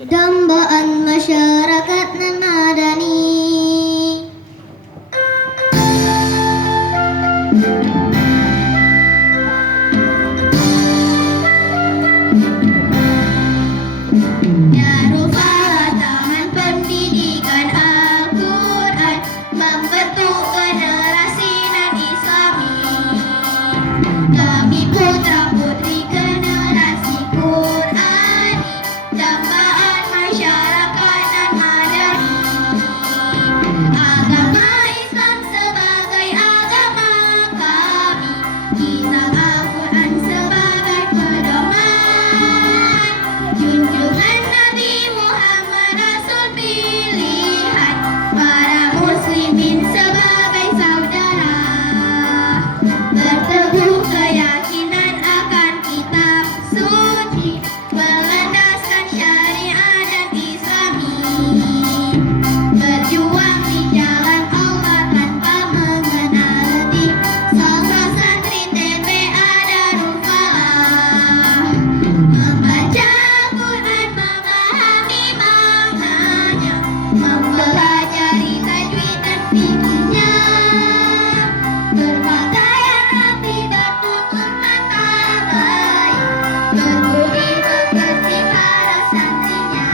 Dambaan masyarakat nan madani. Darul Falah Taman Pendidikan Al-Quran membentuk generasi nan Islami. Kami putra putri generasi Qurani, dambaan masyarakat nan madani. Agama Islam sebagai agama kami, kitab Al-Quran sebagai pedoman, junjungan Nabi Muhammad Rasul pilihan, para muslimin sebagai saudara, berteguh keyakinan akan kitab suci, berlandaskan syariat dan Islami, berjuang di jalan Allah tanpa mengenal letih. Sosok santri TPA Darul Falah, membaca Quran, memahami maknanya, mempelajari tajwid dan fikihnya, berpakaian rapi dan tutup mata baik, berbudi pekerti para santrinya.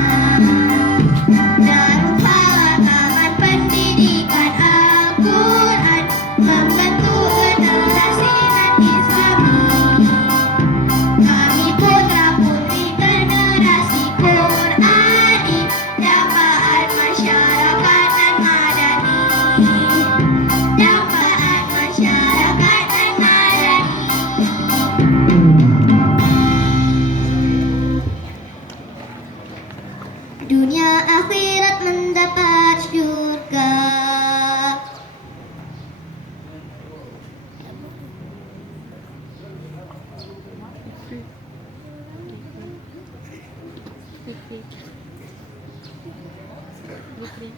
Darul Falah Taman Pendidikan Al-Quran membentuk generasi nan Islami. Kami putra putri generasi Qurani, dambaan masyarakat nan madani. Dambaan masyarakat nan madani. Dunia akhirat mendapat surga. Putri.